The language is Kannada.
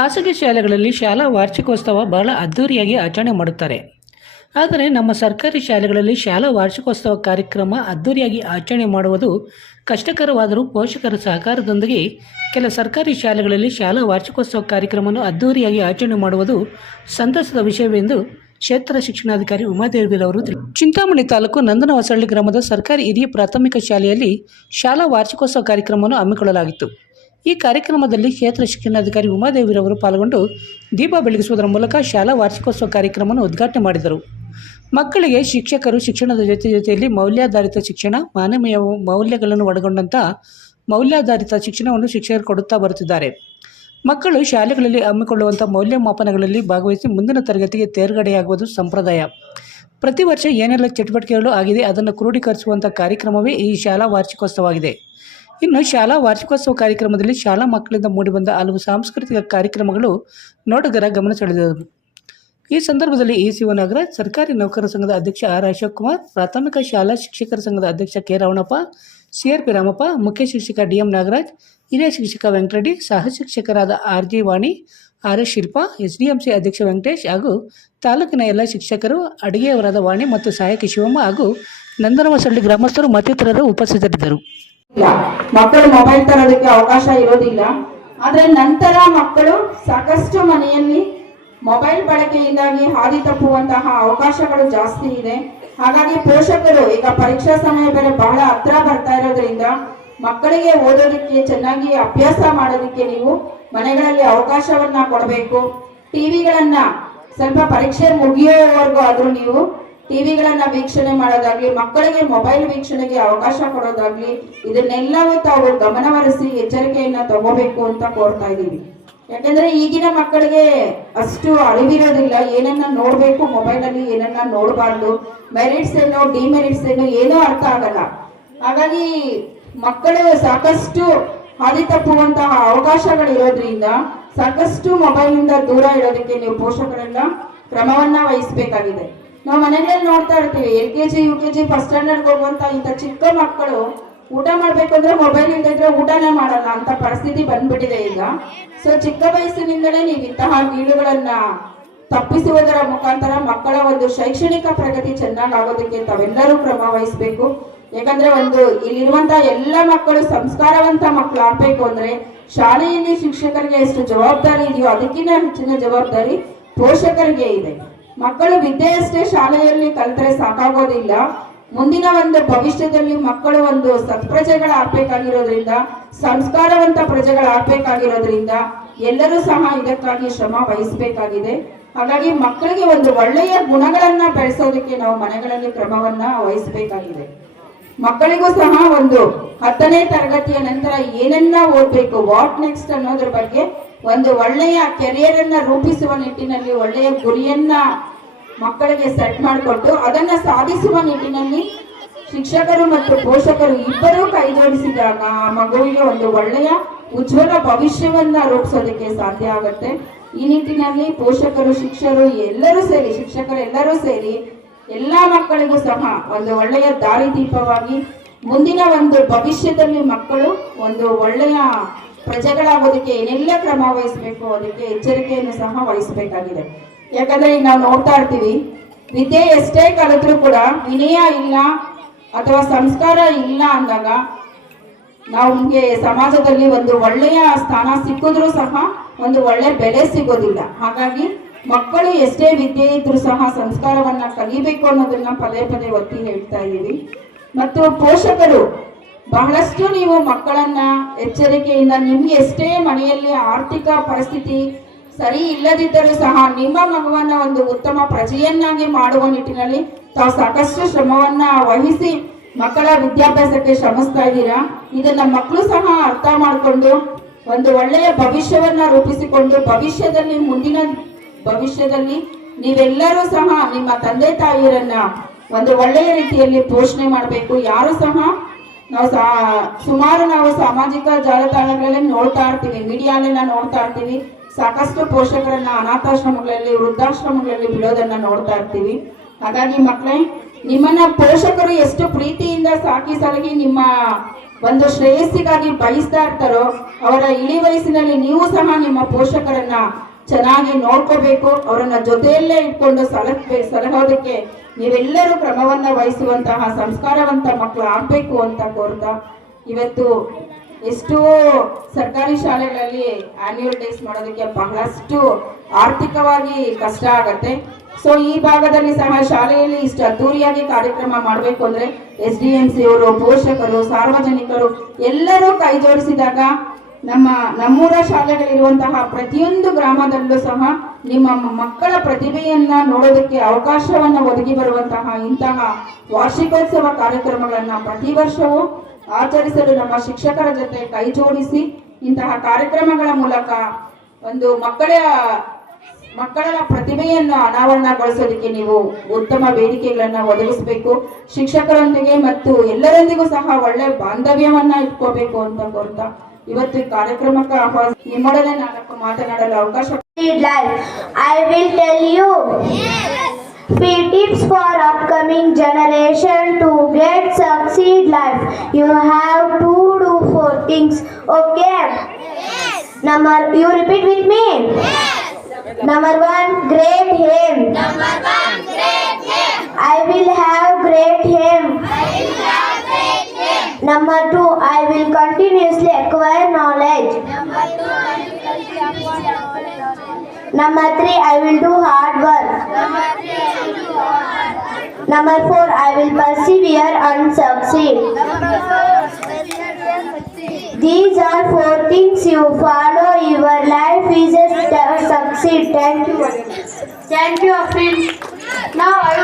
ಖಾಸಗಿ ಶಾಲೆಗಳಲ್ಲಿ ಶಾಲಾ ವಾರ್ಷಿಕೋತ್ಸವ ಬಹಳ ಅದ್ಧೂರಿಯಾಗಿ ಆಚರಣೆ ಮಾಡುತ್ತಾರೆ. ಆದರೆ ನಮ್ಮ ಸರ್ಕಾರಿ ಶಾಲೆಗಳಲ್ಲಿ ಶಾಲಾ ವಾರ್ಷಿಕೋತ್ಸವ ಕಾರ್ಯಕ್ರಮ ಅದ್ಧೂರಿಯಾಗಿ ಆಚರಣೆ ಮಾಡುವುದು ಕಷ್ಟಕರವಾದರೂ ಪೋಷಕರ ಸಹಕಾರದೊಂದಿಗೆ ಕೆಲ ಸರ್ಕಾರಿ ಶಾಲೆಗಳಲ್ಲಿ ಶಾಲಾ ವಾರ್ಷಿಕೋತ್ಸವ ಕಾರ್ಯಕ್ರಮವನ್ನು ಅದ್ದೂರಿಯಾಗಿ ಆಚರಣೆ ಮಾಡುವುದು ಸಂತಸದ ವಿಷಯವೆಂದು ಕ್ಷೇತ್ರ ಶಿಕ್ಷಣಾಧಿಕಾರಿ ಉಮಾದೇವಿರವರು ಚಿಂತಾಮಣಿ ತಾಲೂಕು ನಂದನ ಹೊಸಳ್ಳಿ ಗ್ರಾಮದ ಸರ್ಕಾರಿ ಹಿರಿಯ ಪ್ರಾಥಮಿಕ ಶಾಲೆಯಲ್ಲಿ ಶಾಲಾ ವಾರ್ಷಿಕೋತ್ಸವ ಕಾರ್ಯಕ್ರಮವನ್ನು ಹಮ್ಮಿಕೊಳ್ಳಲಾಗಿತ್ತು. ಈ ಕಾರ್ಯಕ್ರಮದಲ್ಲಿ ಕ್ಷೇತ್ರ ಶಿಕ್ಷಣಾಧಿಕಾರಿ ಉಮಾದೇವಿರವರು ಪಾಲ್ಗೊಂಡು ದೀಪ ಬೆಳಗಿಸುವುದರ ಮೂಲಕ ಶಾಲಾ ವಾರ್ಷಿಕೋತ್ಸವ ಕಾರ್ಯಕ್ರಮವನ್ನು ಉದ್ಘಾಟನೆ ಮಾಡಿದರು. ಮಕ್ಕಳಿಗೆ ಶಿಕ್ಷಕರು ಶಿಕ್ಷಣದ ಜೊತೆ ಜೊತೆಯಲ್ಲಿ ಮೌಲ್ಯಾಧಾರಿತ ಶಿಕ್ಷಣ, ಮಾನವೀಯ ಮೌಲ್ಯಗಳನ್ನು ಒಳಗೊಂಡಂಥ ಮೌಲ್ಯಾಧಾರಿತ ಶಿಕ್ಷಣವನ್ನು ಶಿಕ್ಷಕರು ಕೊಡುತ್ತಾ ಬರುತ್ತಿದ್ದಾರೆ. ಮಕ್ಕಳು ಶಾಲೆಗಳಲ್ಲಿ ಹಮ್ಮಿಕೊಳ್ಳುವಂಥ ಮೌಲ್ಯಮಾಪನಗಳಲ್ಲಿ ಭಾಗವಹಿಸಿ ಮುಂದಿನ ತರಗತಿಗೆ ತೇರ್ಗಡೆಯಾಗುವುದು ಸಂಪ್ರದಾಯ. ಪ್ರತಿ ವರ್ಷ ಏನೆಲ್ಲ ಚಟುವಟಿಕೆಗಳು ಆಗಿದೆ ಅದನ್ನು ಕ್ರೋಢೀಕರಿಸುವಂಥ ಕಾರ್ಯಕ್ರಮವೇ ಈ ಶಾಲಾ ವಾರ್ಷಿಕೋತ್ಸವವಾಗಿದೆ ಇನ್ನು ಶಾಲಾ ವಾರ್ಷಿಕೋತ್ಸವ ಕಾರ್ಯಕ್ರಮದಲ್ಲಿ ಶಾಲಾ ಮಕ್ಕಳಿಂದ ಮೂಡಿಬಂದ ಹಲವು ಸಾಂಸ್ಕೃತಿಕ ಕಾರ್ಯಕ್ರಮಗಳು ನೋಡುಗರ ಗಮನ ಸೆಳೆದವು. ಈ ಸಂದರ್ಭದಲ್ಲಿ ಇ ಸಿ ನಾಗರಾಜ್ ಸರ್ಕಾರಿ ನೌಕರರ ಸಂಘದ ಅಧ್ಯಕ್ಷ ಆರ್ ಅಶೋಕ್ ಪ್ರಾಥಮಿಕ ಶಾಲಾ ಶಿಕ್ಷಕರ ಸಂಘದ ಅಧ್ಯಕ್ಷ ಕೆ ರಮಣಪ್ಪ ಸಿಆರ್ಪಿ ರಾಮಪ್ಪ, ಮುಖ್ಯ ಶಿಕ್ಷಕ ಡಿ ಎಂ ನಾಗರಾಜ್, ಹಿರಿಯ ಶಿಕ್ಷಕ ವೆಂಕಟರೆಡ್ಡಿ, ಸಹ ಶಿಕ್ಷಕರಾದ R G Vani, R S Shilpa S D M C ಅಧ್ಯಕ್ಷ ವೆಂಕಟೇಶ್ ಹಾಗೂ ತಾಲೂಕಿನ ಎಲ್ಲ ಶಿಕ್ಷಕರು, ಅಡುಗೆಯವರಾದ ವಾಣಿ ಮತ್ತು ಸಹಾಯಕಿ ಶಿವಮ್ಮ ಹಾಗೂ ನಂದನವಸಳ್ಳಿ ಗ್ರಾಮಸ್ಥರು ಮತ್ತಿತರರು ಉಪಸ್ಥಿತರಿದ್ದರು. ಇಲ್ಲ. ಮಕ್ಕಳು ಮೊಬೈಲ್ ತರೋದಕ್ಕೆ ಅವಕಾಶ ಇರೋದಿಲ್ಲ. ಆದ್ರೆ ನಂತರ ಮಕ್ಕಳು ಸಾಕಷ್ಟು ಮನೆಯಲ್ಲಿ ಮೊಬೈಲ್ ಬಳಕೆಯಿಂದಾಗಿ ಹಾದಿ ತಪ್ಪುವಂತಹ ಅವಕಾಶಗಳು ಜಾಸ್ತಿ ಇದೆ. ಹಾಗಾಗಿ ಪೋಷಕರು ಈಗ ಪರೀಕ್ಷಾ ಸಮಯ ಬೇರೆ ಬಹಳ ಹತ್ರ ಬರ್ತಾ ಇರೋದ್ರಿಂದ ಮಕ್ಕಳಿಗೆ ಓದೋದಕ್ಕೆ ಚೆನ್ನಾಗಿ ಅಭ್ಯಾಸ ಮಾಡೋದಕ್ಕೆ ನೀವು ಮನೆಗಳಲ್ಲಿ ಅವಕಾಶವನ್ನ ಕೊಡಬೇಕು. ಟಿವಿಗಳನ್ನ ಸ್ವಲ್ಪ ಪರೀಕ್ಷೆ ಮುಗಿಯೋವರೆಗೂ ಆದ್ರೂ ನೀವು ಟಿವಿಗಳನ್ನ ವೀಕ್ಷಣೆ ಮಾಡೋದಾಗ್ಲಿ, ಮಕ್ಕಳಿಗೆ ಮೊಬೈಲ್ ವೀಕ್ಷಣೆಗೆ ಅವಕಾಶ ಕೊಡೋದಾಗ್ಲಿ, ಇದನ್ನೆಲ್ಲವೂ ತಾವು ಗಮನವರಿಸಿ ಎಚ್ಚರಿಕೆಯನ್ನ ತಗೋಬೇಕು ಅಂತ ಕೋರ್ತಾ ಇದ್ದೀವಿ. ಯಾಕಂದ್ರೆ ಈಗಿನ ಮಕ್ಕಳಿಗೆ ಅಷ್ಟು ಅಳಿವಿರೋದಿಲ್ಲ ಏನನ್ನ ನೋಡ್ಬೇಕು ಮೊಬೈಲ್ ಅಲ್ಲಿ ಏನನ್ನ ನೋಡಬಾರ್ದು, ಮೆರಿಟ್ಸ್ ಏನು, ಡಿಮೆರಿಟ್ಸ್ ಏನು, ಏನೂ ಅರ್ಥ ಆಗಲ್ಲ. ಹಾಗಾಗಿ ಮಕ್ಕಳು ಸಾಕಷ್ಟು ಹಾದಿ ತಪ್ಪುವಂತಹ ಅವಕಾಶಗಳಿರೋದ್ರಿಂದ ಸಾಕಷ್ಟು ಮೊಬೈಲ್ ಇಂದ ದೂರ ಇಡೋದಕ್ಕೆ ನೀವು ಪೋಷಕರೆಲ್ಲ ಕ್ರಮವನ್ನ ವಹಿಸಬೇಕಾಗಿದೆ. ನಾವು ಮನೆಯಲ್ಲಿ ನೋಡ್ತಾ ಇರ್ತೀವಿ, L K G, U K G first standard ಹೋಗುವಂತ ಇಂಥ ಚಿಕ್ಕ ಮಕ್ಕಳು ಊಟ ಮಾಡ್ಬೇಕಂದ್ರೆ ಮೊಬೈಲ್ ಇಲ್ದಿದ್ರೆ ಊಟನೇ ಮಾಡಲ್ಲ ಅಂತ ಪರಿಸ್ಥಿತಿ ಬಂದ್ಬಿಟ್ಟಿದೆ ಈಗ. ಸೊ ಚಿಕ್ಕ ವಯಸ್ಸಿನಿಂದಲೇ ನೀವು ಇಂತಹ ಗೀಳುಗಳನ್ನ ತಪ್ಪಿಸುವುದರ ಮುಖಾಂತರ ಮಕ್ಕಳ ಒಂದು ಶೈಕ್ಷಣಿಕ ಪ್ರಗತಿ ಚೆನ್ನಾಗಿ ಆಗೋದಕ್ಕೆ ತಾವೆಲ್ಲರೂ ಕ್ರಮ ವಹಿಸಬೇಕು. ಯಾಕಂದ್ರೆ ಒಂದು ಇಲ್ಲಿರುವಂತಹ ಎಲ್ಲ ಮಕ್ಕಳು ಸಂಸ್ಕಾರವಂತ ಮಕ್ಕಳು ಆಗ್ಬೇಕು ಅಂದ್ರೆ ಶಾಲೆಯಲ್ಲಿ ಶಿಕ್ಷಕರಿಗೆ ಎಷ್ಟು ಜವಾಬ್ದಾರಿ ಇದೆಯೋ ಅದಕ್ಕಿಂತ ಹೆಚ್ಚಿನ ಜವಾಬ್ದಾರಿ ಪೋಷಕರಿಗೆ ಇದೆ. ಮಕ್ಕಳು ವಿದ್ಯೆಯಷ್ಟೇ ಶಾಲೆಯಲ್ಲಿ ಕಲ್ತ್ರೆ ಸಾಕಾಗೋದಿಲ್ಲ. ಮುಂದಿನ ಒಂದು ಭವಿಷ್ಯದಲ್ಲಿ ಮಕ್ಕಳು ಒಂದು ಸತ್ಪ್ರಜೆಗಳಾಗಬೇಕಾಗಿರೋದ್ರಿಂದ ಸಂಸ್ಕಾರವಂತ ಪ್ರಜೆಗಳಾಗಬೇಕಾಗಿರೋದ್ರಿಂದ ಎಲ್ಲರೂ ಸಹ ಇದಕ್ಕಾಗಿ ಶ್ರಮ ವಹಿಸಬೇಕಾಗಿದೆ. ಹಾಗಾಗಿ ಮಕ್ಕಳಿಗೆ ಒಂದು ಒಳ್ಳೆಯ ಗುಣಗಳನ್ನ ಬೆಳೆಸೋದಕ್ಕೆ ನಾವು ಮನೆಗಳಲ್ಲಿ ಕ್ರಮವನ್ನ ವಹಿಸಬೇಕಾಗಿದೆ. ಮಕ್ಕಳಿಗೂ ಸಹ ಒಂದು ಹತ್ತನೇ ತರಗತಿಯ ನಂತರ ಏನನ್ನ ಓದ್ಬೇಕು, ವಾಟ್ ನೆಕ್ಸ್ಟ್ ಅನ್ನೋದ್ರ ಬಗ್ಗೆ ಒಂದು ಒಳ್ಳೆಯ ಕೆರಿಯರ್ ಅನ್ನ ರೂಪಿಸುವ ನಿಟ್ಟಿನಲ್ಲಿ, ಒಳ್ಳೆಯ ಗುರಿಯನ್ನ ಮಕ್ಕಳಿಗೆ ಸೆಟ್ ಮಾಡಿಕೊಟ್ಟು ಅದನ್ನ ಸಾಧಿಸುವ ನಿಟ್ಟಿನಲ್ಲಿ ಶಿಕ್ಷಕರು ಮತ್ತು ಪೋಷಕರು ಇಬ್ಬರೂ ಕೈ ಜೋಡಿಸಿದಾಗ ಆ ಮಗುವಿಗೆ ಒಂದು ಒಳ್ಳೆಯ ಉಜ್ವಲ ಭವಿಷ್ಯವನ್ನ ರೂಪಿಸೋದಕ್ಕೆ ಸಾಧ್ಯ ಆಗುತ್ತೆ. ಈ ನಿಟ್ಟಿನಲ್ಲಿ ಪೋಷಕರು, ಶಿಕ್ಷಕರು ಎಲ್ಲರೂ ಸೇರಿ, ಶಿಕ್ಷಕರು ಎಲ್ಲರೂ ಸೇರಿ ಎಲ್ಲಾ ಮಕ್ಕಳಿಗೂ ಸಹ ಒಂದು ಒಳ್ಳೆಯ ದಾರಿದೀಪವಾಗಿ ಮುಂದಿನ ಒಂದು ಭವಿಷ್ಯದಲ್ಲಿ ಮಕ್ಕಳು ಒಂದು ಒಳ್ಳೆಯ ಪ್ರಜೆಗಳಾಗೋದಕ್ಕೆ ಏನೆಲ್ಲ ಕ್ರಮ ವಹಿಸಬೇಕು, ಅದಕ್ಕೆ ಎಚ್ಚರಿಕೆಯನ್ನು ಸಹ ವಹಿಸಬೇಕಾಗಿದೆ. ಯಾಕಂದ್ರೆ ಈಗ ನಾವು ನೋಡ್ತಾ ಇರ್ತೀವಿ, ವಿದ್ಯೆ ಎಷ್ಟೇ ಕಲಿತರೂ ಕೂಡ ವಿನಯ ಇಲ್ಲ ಅಥವಾ ಸಂಸ್ಕಾರ ಇಲ್ಲ ಅಂದಾಗ ನಮ್ಗೆ ಸಮಾಜದಲ್ಲಿ ಒಂದು ಒಳ್ಳೆಯ ಸ್ಥಾನ ಸಿಕ್ಕಿದ್ರೂ ಸಹ ಒಂದು ಒಳ್ಳೆ ಬೆಲೆ ಸಿಗೋದಿಲ್ಲ. ಹಾಗಾಗಿ ಮಕ್ಕಳು ಎಷ್ಟೇ ವಿದ್ಯೆ ಇದ್ರೂ ಸಹ ಸಂಸ್ಕಾರವನ್ನ ಕಲಿಬೇಕು ಅನ್ನೋದನ್ನ ಪದೇ ಪದೇ ಒತ್ತಿ ಹೇಳ್ತಾ ಇದ್ದೀವಿ. ಮತ್ತು ಪೋಷಕರು ಬಹಳಷ್ಟು ನೀವು ಮಕ್ಕಳನ್ನ ಎಚ್ಚರಿಕೆಯಿಂದ ನಿಮ್ಗೆ ಎಷ್ಟೇ ಮನೆಯಲ್ಲಿ ಆರ್ಥಿಕ ಪರಿಸ್ಥಿತಿ ಸರಿ ಇಲ್ಲದಿದ್ದರೂ ಸಹ ನಿಮ್ಮ ಮಗುವನ್ನ ಒಂದು ಉತ್ತಮ ಪ್ರಜೆಯನ್ನಾಗಿ ಮಾಡುವ ನಿಟ್ಟಿನಲ್ಲಿ ತಾವು ಸಾಕಷ್ಟು ಶ್ರಮವನ್ನ ವಹಿಸಿ ಮಕ್ಕಳ ವಿದ್ಯಾಭ್ಯಾಸಕ್ಕೆ ಶ್ರಮಿಸ್ತಾ ಇದ್ದೀರಾ? ಇದನ್ನ ಮಕ್ಕಳು ಸಹ ಅರ್ಥ ಮಾಡಿಕೊಂಡು ಒಂದು ಒಳ್ಳೆಯ ಭವಿಷ್ಯವನ್ನ ರೂಪಿಸಿಕೊಂಡು ಭವಿಷ್ಯದಲ್ಲಿ ಮುಂದಿನ ಭವಿಷ್ಯದಲ್ಲಿ ನೀವೆಲ್ಲರೂ ಸಹ ನಿಮ್ಮ ತಂದೆ ತಾಯಿಯರನ್ನ ಒಂದು ಒಳ್ಳೆಯ ರೀತಿಯಲ್ಲಿ ಪೋಷಣೆ ಮಾಡಬೇಕು. ಯಾರು ಸಹ ನಾವು ಸುಮಾರು ನಾವು ಸಾಮಾಜಿಕ ಜಾಲತಾಣಗಳಲ್ಲಿ ನೋಡ್ತಾ ಇರ್ತೀವಿ ಮೀಡಿಯಾಲೆಲ್ಲ ನೋಡ್ತಾ ಇರ್ತೀವಿ. ಸಾಕಷ್ಟು ಪೋಷಕರನ್ನ ಅನಾಥಾಶ್ರಮಗಳಲ್ಲಿ, ವೃದ್ಧಾಶ್ರಮಗಳಲ್ಲಿ ಬಿಡೋದನ್ನ ನೋಡ್ತಾ ಇರ್ತೀವಿ. ಹಾಗಾಗಿ ಮಕ್ಕಳೇ ನಿಮ್ಮನ್ನ ಪೋಷಕರು ಎಷ್ಟು ಪ್ರೀತಿಯಿಂದ ಸಾಕಿ ಸಲಹಿ ನಿಮ್ಮ ಒಂದು ಶ್ರೇಯಸ್ಸಿಗಾಗಿ ಬಯಸ್ತಾ ಇರ್ತಾರೋ, ಅವರ ಇಳಿ ವಯಸ್ಸಿನಲ್ಲಿ ನೀವು ಸಹ ನಿಮ್ಮ ಪೋಷಕರನ್ನ ಚೆನ್ನಾಗಿ ನೋಡ್ಕೋಬೇಕು, ಅವರನ್ನ ಜೊತೆಯಲ್ಲೇ ಇಟ್ಕೊಂಡು ಸಲಹೆ, ಸಲಹೋದಕ್ಕೆ ನೀವೆಲ್ಲರೂ ಕ್ರಮವನ್ನ ವಹಿಸುವಂತಹ ಸಂಸ್ಕಾರವಂತ ಮಕ್ಕಳು ಆಗ್ಬೇಕು ಅಂತ ಕೋರ್ತಾ. ಇವತ್ತು ಎಷ್ಟೋ ಸರ್ಕಾರಿ ಶಾಲೆಗಳಲ್ಲಿ ಆನ್ಯುವಲ್ ಡೇಸ್ ಮಾಡೋದಕ್ಕೆ ಬಹಳಷ್ಟು ಆರ್ಥಿಕವಾಗಿ ಕಷ್ಟ ಆಗತ್ತೆ. ಸೊ ಈ ಭಾಗದಲ್ಲಿ ಸಹ ಶಾಲೆಯಲ್ಲಿ ಇಷ್ಟು ಅದ್ದೂರಿಯಾಗಿ ಕಾರ್ಯಕ್ರಮ ಮಾಡಬೇಕು ಅಂದ್ರೆ ಎಸ್ ಡಿ ಎಂ ಸಿ ಅವರು, ಪೋಷಕರು, ಸಾರ್ವಜನಿಕರು ಎಲ್ಲರೂ ಕೈ ಜೋಡಿಸಿದಾಗ ನಮ್ಮ ನಮ್ಮೂರ ಶಾಲೆಗಳಿರುವಂತಹ ಪ್ರತಿಯೊಂದು ಗ್ರಾಮದಲ್ಲೂ ಸಹ ನಿಮ್ಮ ಮಕ್ಕಳ ಪ್ರತಿಭೆಯನ್ನ ನೋಡೋದಕ್ಕೆ ಅವಕಾಶವನ್ನ ಒದಗಿ ಬರುವಂತಹ ಇಂತಹ ವಾರ್ಷಿಕೋತ್ಸವ ಕಾರ್ಯಕ್ರಮಗಳನ್ನ ಪ್ರತಿ ವರ್ಷವೂ ಆಚರಿಸಲು ನಮ್ಮ ಶಿಕ್ಷಕರ ಜೊತೆ ಕೈ ಜೋಡಿಸಿ ಇಂತಹ ಕಾರ್ಯಕ್ರಮಗಳ ಮೂಲಕ ಒಂದು ಮಕ್ಕಳ ಮಕ್ಕಳ ಪ್ರತಿಭೆಯನ್ನು ಅನಾವರಣಗೊಳಿಸೋದಕ್ಕೆ ನೀವು ಉತ್ತಮ ವೇದಿಕೆಗಳನ್ನ ಒದಗಿಸಬೇಕು. ಶಿಕ್ಷಕರೊಂದಿಗೆ ಮತ್ತು ಎಲ್ಲರೊಂದಿಗೂ ಸಹ ಒಳ್ಳೆ ಬಾಂಧವ್ಯವನ್ನ ಇಟ್ಕೋಬೇಕು ಅಂತ ಕೋರ್ತಾ ಇವತ್ತು ಈ ಕಾರ್ಯಕ್ರಮಕ್ಕೆ ಆಹ್ವಾನ ನಿಮ್ಮೊಡನೆ ನಾಲ್ಕು ಮಾತನಾಡಲು ಅವಕಾಶ Succeed life. I will tell you few tips for upcoming generation to get succeed life. You have to do four things. Okay. Number you repeat with me. Number one, great aim. Number one, great aim. I will have great aim. Number two, I will continuously acquire knowledge. Number three, I will do hard work. Number four, I will persevere and succeed. These are four things you follow. Your life is a success. Thank you. Thank you, friends. Now I.